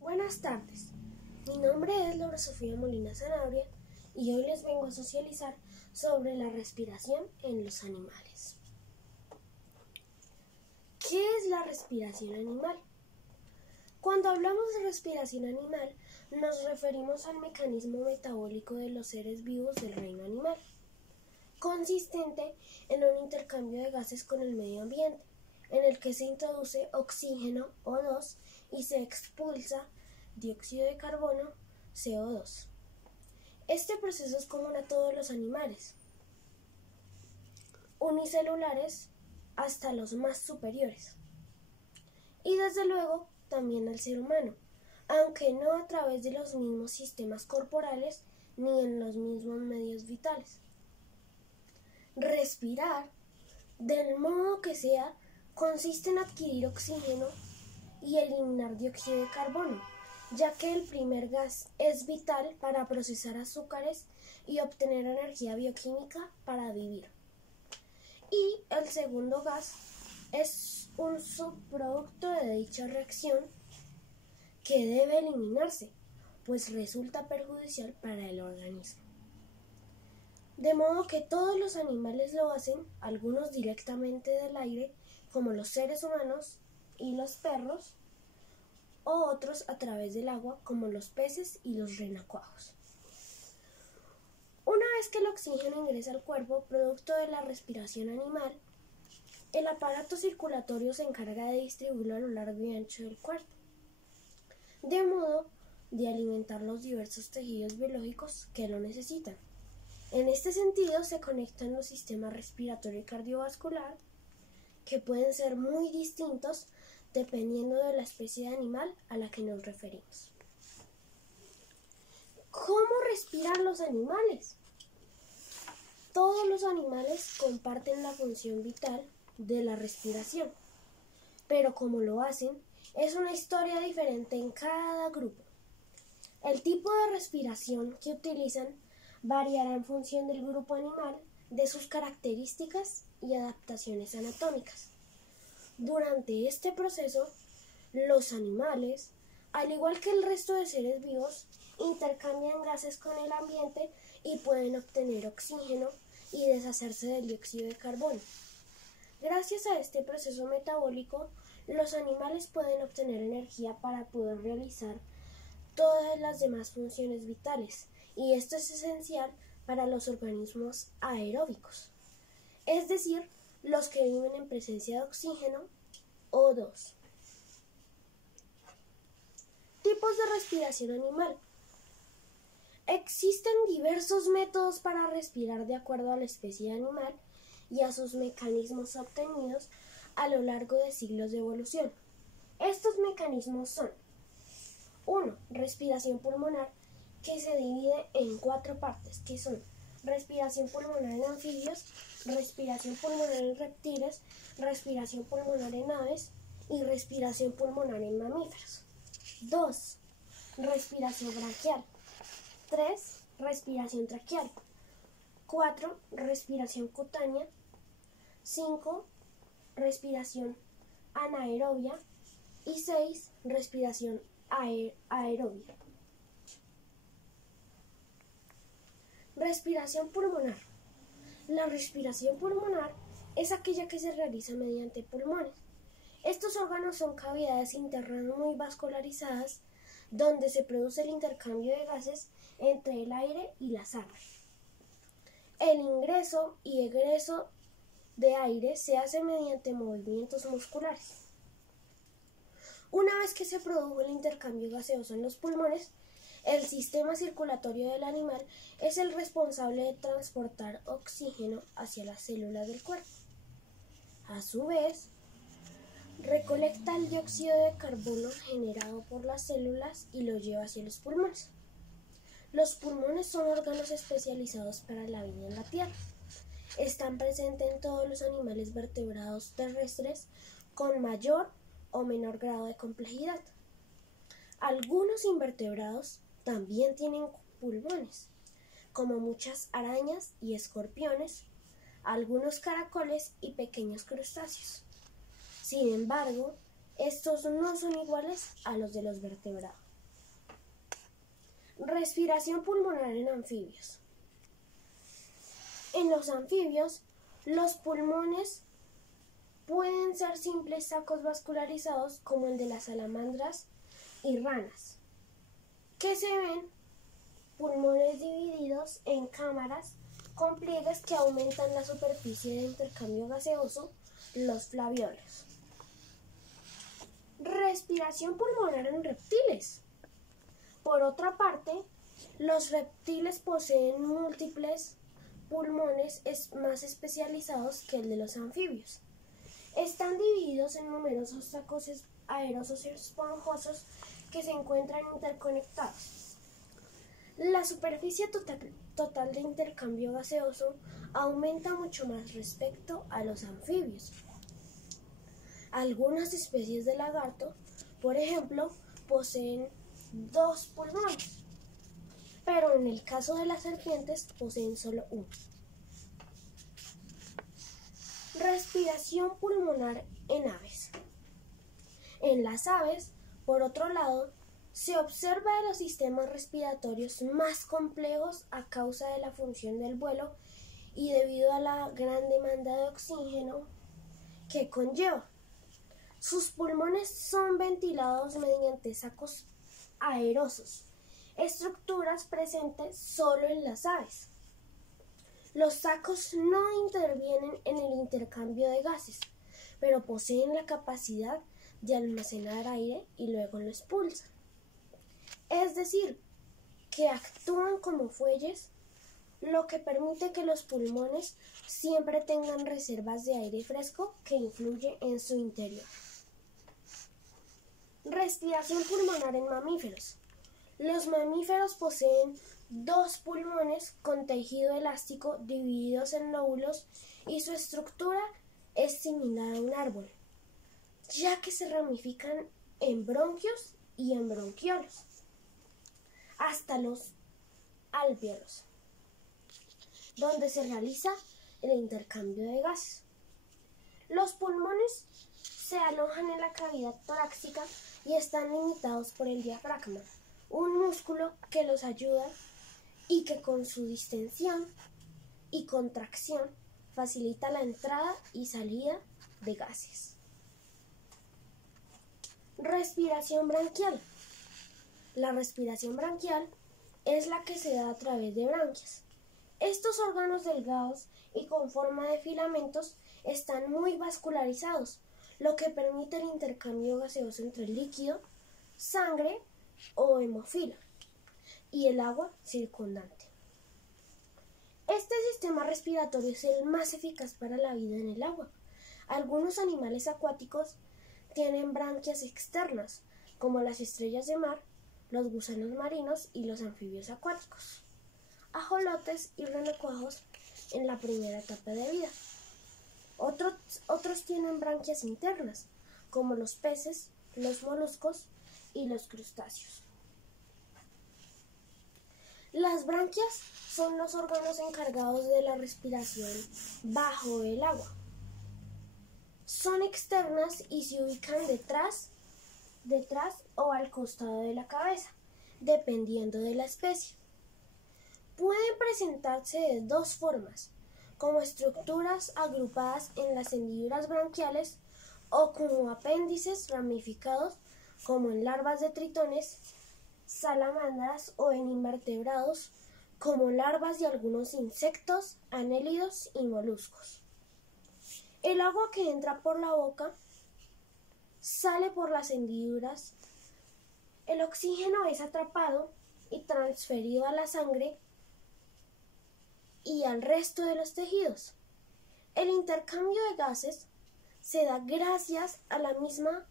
Buenas tardes, mi nombre es Laura Sofía Molina Zanabria y hoy les vengo a socializar sobre la respiración en los animales. ¿Qué es la respiración animal? Cuando hablamos de respiración animal, nos referimos al mecanismo metabólico de los seres vivos del reino animal, consistente en un intercambio de gases con el medio ambiente, en el que se introduce oxígeno O2 y se expulsa dióxido de carbono CO2. Este proceso es común a todos los animales, unicelulares hasta los más superiores, y desde luego también al ser humano, aunque no a través de los mismos sistemas corporales ni en los mismos medios vitales. Respirar, del modo que sea, consiste en adquirir oxígeno y eliminar dióxido de carbono, ya que el primer gas es vital para procesar azúcares y obtener energía bioquímica para vivir. Y el segundo gas es un subproducto de dicha reacción que debe eliminarse, pues resulta perjudicial para el organismo. De modo que todos los animales lo hacen, algunos directamente del aire, como los seres humanos y los perros, o otros a través del agua, como los peces y los renacuajos. Una vez que el oxígeno ingresa al cuerpo, producto de la respiración animal, el aparato circulatorio se encarga de distribuirlo a lo largo y ancho del cuerpo, de modo de alimentar los diversos tejidos biológicos que lo necesitan. En este sentido se conectan los sistemas respiratorio y cardiovascular, que pueden ser muy distintos dependiendo de la especie de animal a la que nos referimos. ¿Cómo respiran los animales? Todos los animales comparten la función vital de la respiración, pero como lo hacen es una historia diferente en cada grupo. El tipo de respiración que utilizan variará en función del grupo animal, de sus características y adaptaciones anatómicas. Durante este proceso, los animales, al igual que el resto de seres vivos, intercambian gases con el ambiente y pueden obtener oxígeno y deshacerse del dióxido de carbono. Gracias a este proceso metabólico, los animales pueden obtener energía para poder realizar todas las demás funciones vitales, y esto es esencial para los organismos aeróbicos, es decir, los que viven en presencia de oxígeno O2. Tipos de respiración animal. Existen diversos métodos para respirar de acuerdo a la especie animal y a sus mecanismos obtenidos a lo largo de siglos de evolución. Estos mecanismos son: 1. Respiración pulmonar, que se divide en 4 partes, que son respiración pulmonar en anfibios, respiración pulmonar en reptiles, respiración pulmonar en aves y respiración pulmonar en mamíferos. 2. Respiración branquial. 3. Respiración traqueal. 4. Respiración cutánea. 5. Respiración anaerobia. Y 6. Respiración aerobia. Respiración pulmonar. La respiración pulmonar es aquella que se realiza mediante pulmones. Estos órganos son cavidades internas muy vascularizadas donde se produce el intercambio de gases entre el aire y la sangre. El ingreso y egreso de aire se hace mediante movimientos musculares. Una vez que se produjo el intercambio gaseoso en los pulmones, el sistema circulatorio del animal es el responsable de transportar oxígeno hacia las células del cuerpo. A su vez, recolecta el dióxido de carbono generado por las células y lo lleva hacia los pulmones. Los pulmones son órganos especializados para la vida en la Tierra. Están presentes en todos los animales vertebrados terrestres con mayor o menor grado de complejidad. Algunos invertebrados también tienen pulmones, como muchas arañas y escorpiones, algunos caracoles y pequeños crustáceos. Sin embargo, estos no son iguales a los de los vertebrados. Respiración pulmonar en anfibios. En los anfibios, los pulmones pueden ser simples sacos vascularizados como el de las salamandras y ranas, que se ven pulmones divididos en cámaras con pliegues que aumentan la superficie de intercambio gaseoso, los flaviolos. Respiración pulmonar en reptiles. Por otra parte, los reptiles poseen múltiples pulmones más especializados que el de los anfibios. Están divididos en numerosos sacos aerosos y esponjosos que se encuentran interconectados. La superficie total de intercambio gaseoso aumenta mucho más respecto a los anfibios. Algunas especies de lagarto, por ejemplo, poseen 2 pulmones, pero en el caso de las serpientes poseen solo uno. Respiración pulmonar en aves. En las aves, por otro lado, se observa de los sistemas respiratorios más complejos a causa de la función del vuelo y debido a la gran demanda de oxígeno que conlleva. Sus pulmones son ventilados mediante sacos aerosos, estructuras presentes solo en las aves. Los sacos no intervienen en el intercambio de gases, pero poseen la capacidad de almacenar aire y luego lo expulsan. Es decir, que actúan como fuelles, lo que permite que los pulmones siempre tengan reservas de aire fresco que influye en su interior. Respiración pulmonar en mamíferos. Los mamíferos poseen 2 pulmones con tejido elástico divididos en lóbulos y su estructura es similar a un árbol, ya que se ramifican en bronquios y en bronquiolos, hasta los alvéolos, donde se realiza el intercambio de gases. Los pulmones se alojan en la cavidad torácica y están limitados por el diafragma, un músculo que los ayuda y que con su distensión y contracción facilita la entrada y salida de gases. Respiración branquial. La respiración branquial es la que se da a través de branquias. Estos órganos delgados y con forma de filamentos están muy vascularizados, lo que permite el intercambio gaseoso entre el líquido, sangre o hemofilo y el agua circundante. Este sistema respiratorio es el más eficaz para la vida en el agua. Algunos animales acuáticos tienen branquias externas, como las estrellas de mar, los gusanos marinos y los anfibios acuáticos, ajolotes y renacuajos en la primera etapa de vida. Otros tienen branquias internas, como los peces, los moluscos y los crustáceos. Las branquias son los órganos encargados de la respiración bajo el agua. Son externas y se ubican detrás o al costado de la cabeza, dependiendo de la especie. Pueden presentarse de 2 formas, como estructuras agrupadas en las hendiduras branquiales o como apéndices ramificados, como en larvas de tritones, salamandras o en invertebrados, como larvas de algunos insectos, anélidos y moluscos. El agua que entra por la boca sale por las hendiduras. El oxígeno es atrapado y transferido a la sangre y al resto de los tejidos. El intercambio de gases se da gracias a la misma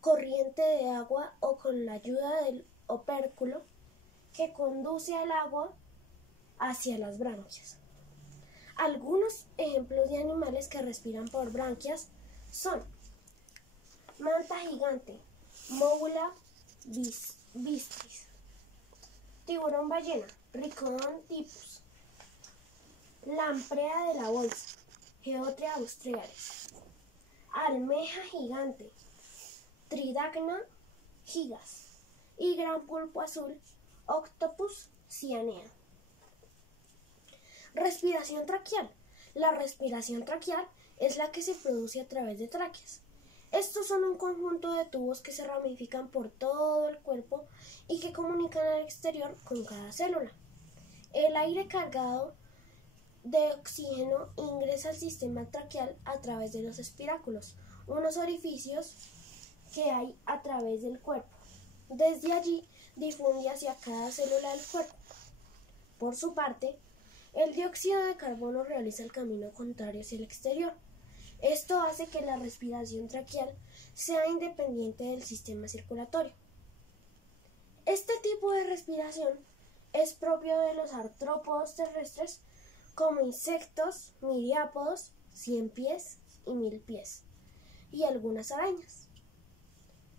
corriente de agua o con la ayuda del opérculo que conduce al agua hacia las branquias. Algunos ejemplos de animales que respiran por branquias son manta gigante, Móbula bistris, tiburón ballena, Rhicodon typus, lamprea de la bolsa, Geotria australis, almeja gigante, Tridacna gigas y gran pulpo azul, Octopus cyanea. Respiración traqueal. La respiración traqueal es la que se produce a través de tráqueas. Estos son un conjunto de tubos que se ramifican por todo el cuerpo y que comunican al exterior con cada célula. El aire cargado de oxígeno ingresa al sistema traqueal a través de los espiráculos, unos orificios que hay a través del cuerpo. Desde allí difunde hacia cada célula del cuerpo. Por su parte, el dióxido de carbono realiza el camino contrario hacia el exterior. Esto hace que la respiración traqueal sea independiente del sistema circulatorio. Este tipo de respiración es propio de los artrópodos terrestres como insectos, miriápodos, ciempiés y milpiés, y algunas arañas.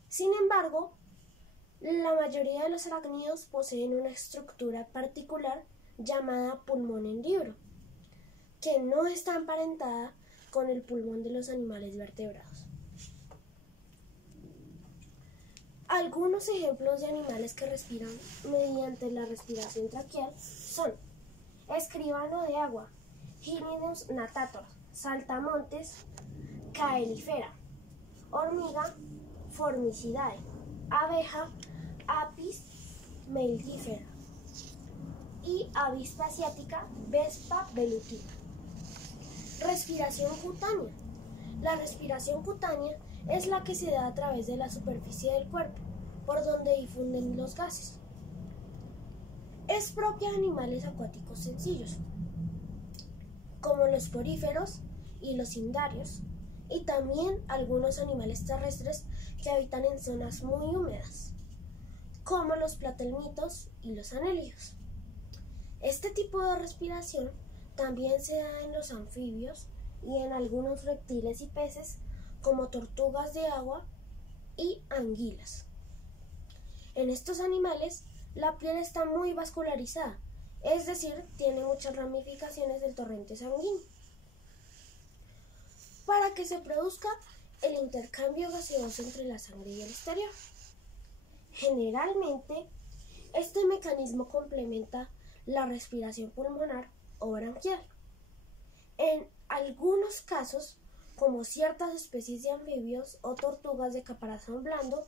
Sin embargo, la mayoría de los arácnidos poseen una estructura particular llamada pulmón hendibro, que no está emparentada con el pulmón de los animales vertebrados. Algunos ejemplos de animales que respiran mediante la respiración traqueal son escribano de agua, Hyrinus natator, saltamontes, Caelifera, hormiga, Formicidae, abeja, Apis mellifera y avispa asiática, Vespa velutina. Respiración cutánea. La respiración cutánea es la que se da a través de la superficie del cuerpo, por donde difunden los gases. Es propia de animales acuáticos sencillos, como los poríferos y los cnidarios, y también algunos animales terrestres que habitan en zonas muy húmedas, como los platelmitos y los anélidos. Este tipo de respiración también se da en los anfibios y en algunos reptiles y peces como tortugas de agua y anguilas. En estos animales la piel está muy vascularizada, es decir, tiene muchas ramificaciones del torrente sanguíneo, para que se produzca el intercambio gaseoso entre la sangre y el exterior. Generalmente, este mecanismo complementa la respiración pulmonar o branquial. En algunos casos, como ciertas especies de anfibios o tortugas de caparazón blando,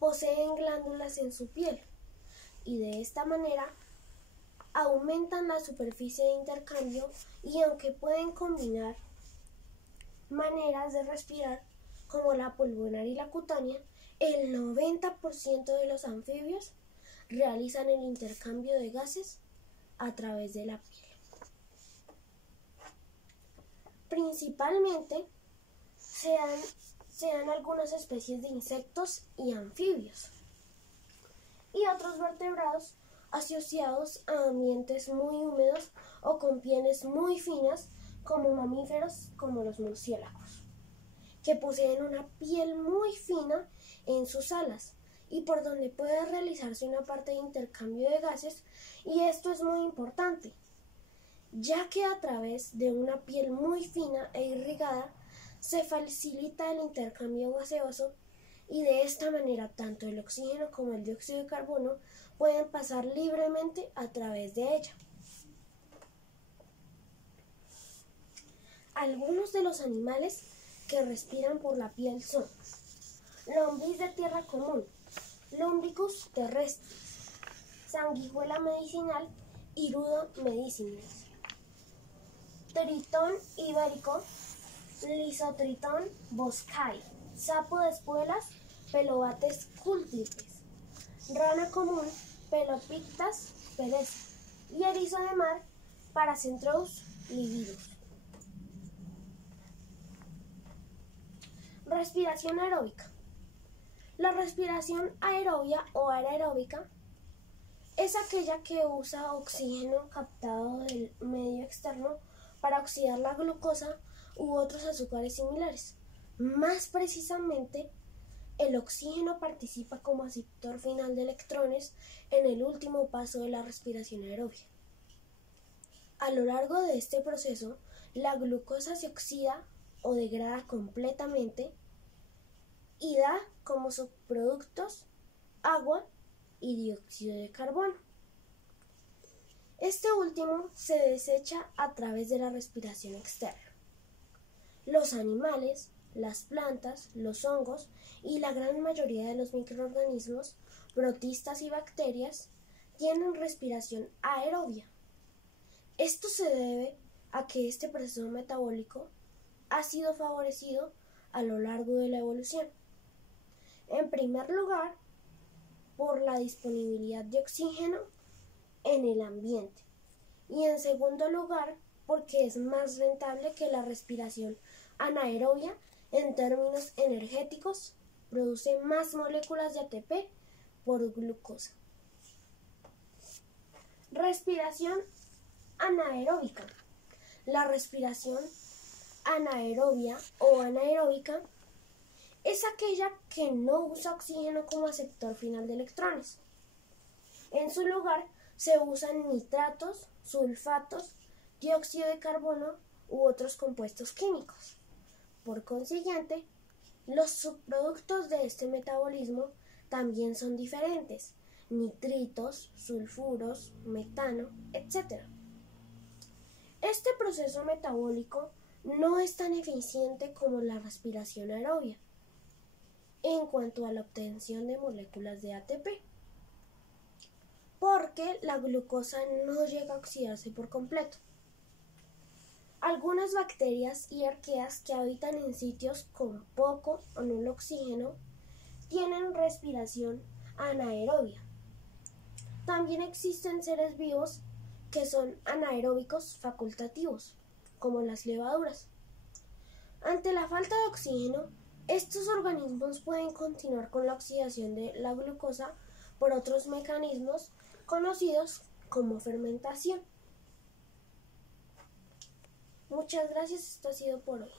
poseen glándulas en su piel y de esta manera aumentan la superficie de intercambio, y aunque pueden combinar maneras de respirar como la pulmonar y la cutánea, el 90% de los anfibios realizan el intercambio de gases a través de la piel. Principalmente se dan algunas especies de insectos y anfibios y otros vertebrados asociados a ambientes muy húmedos o con pieles muy finas, como mamíferos como los murciélagos, que poseen una piel muy fina en sus alas y por donde puede realizarse una parte de intercambio de gases, y esto es muy importante, ya que a través de una piel muy fina e irrigada se facilita el intercambio gaseoso, y de esta manera tanto el oxígeno como el dióxido de carbono pueden pasar libremente a través de ella. Algunos de los animales que respiran por la piel son lombriz de tierra común, Lumbricus terrestris, sanguijuela medicinal, Hirudo medicinus, tritón ibérico, Lisotritón boscae, sapo de espuelas, Pelobates cultipes, rana común, Pelopictas pedesa, y erizo de mar, Paracentrus lividus. Respiración aeróbica. La respiración aerobia o anaeróbica es aquella que usa oxígeno captado del medio externo para oxidar la glucosa u otros azúcares similares. Más precisamente, el oxígeno participa como aceptor final de electrones en el último paso de la respiración aerobia. A lo largo de este proceso, la glucosa se oxida o degrada completamente y da como subproductos agua y dióxido de carbono. Este último se desecha a través de la respiración externa. Los animales, las plantas, los hongos y la gran mayoría de los microorganismos, protistas y bacterias tienen respiración aerobia. Esto se debe a que este proceso metabólico ha sido favorecido a lo largo de la evolución. En primer lugar, por la disponibilidad de oxígeno en el ambiente y en segundo lugar, porque es más rentable que la respiración anaerobia en términos energéticos, produce más moléculas de ATP por glucosa. Respiración anaeróbica. La respiración anaerobia o anaeróbica es aquella que no usa oxígeno como aceptor final de electrones. En su lugar se usan nitratos, sulfatos, dióxido de carbono u otros compuestos químicos. Por consiguiente, los subproductos de este metabolismo también son diferentes: nitritos, sulfuros, metano, etc. Este proceso metabólico no es tan eficiente como la respiración aerobia en cuanto a la obtención de moléculas de ATP, porque la glucosa no llega a oxidarse por completo. Algunas bacterias y arqueas que habitan en sitios con poco o nulo oxígeno tienen respiración anaerobia. También existen seres vivos que son anaeróbicos facultativos, como las levaduras. Ante la falta de oxígeno, estos organismos pueden continuar con la oxidación de la glucosa por otros mecanismos conocidos como fermentación. Muchas gracias, esto ha sido por hoy.